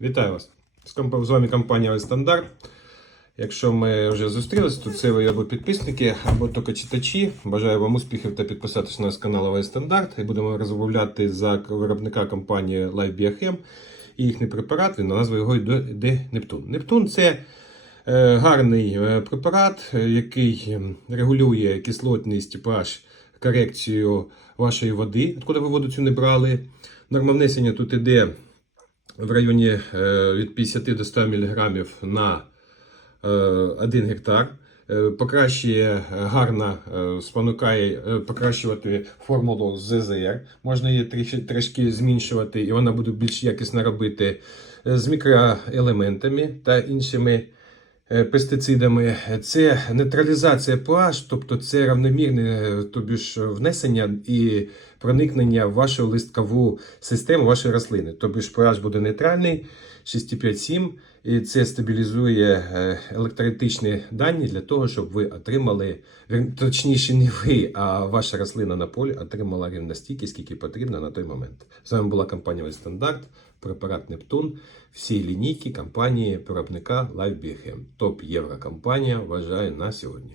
Вітаю вас! З вами компанія Стандарт. Якщо ми вже зустрілися, то це ви або підписники, або тільки читачі. Бажаю вам успіхів та підписатися на наш канал Стандарт. І будемо розмовляти за виробника компанії Biochem і їхній препарат. Він на назву його йде Нептун. Нептун це е, гарний е, препарат, е, який регулює кислотність pH, корекцію вашої води, откуди ви воду цю не брали. Норма внесення тут іде в районі е, від 50 до 100 мг на е, 1 гектар. Е, Покращує е, гарно е, спонукає е, покращувати формулу ЗЗР. Можна її трішки, зміншувати, і вона буде більш якісно робити е, з мікроелементами та іншими е, пестицидами. Це нейтралізація pH, тобто це равномірне е, тобі ж внесення і проникнення в вашу листкову систему вашої рослини. Тобі ж pH буде нейтральний 6,5-7, і це стабілізує е, електролітичні дані для того, щоб ви отримали, точніше, не ви, а ваша рослина на полі отримала рівно стільки, скільки потрібно на той момент. З вами була компанія Стандарт, препарат Нептун, всі лінійки компанії виробника Live Biochem. Топ єврокомпанія вважає на сьогодні.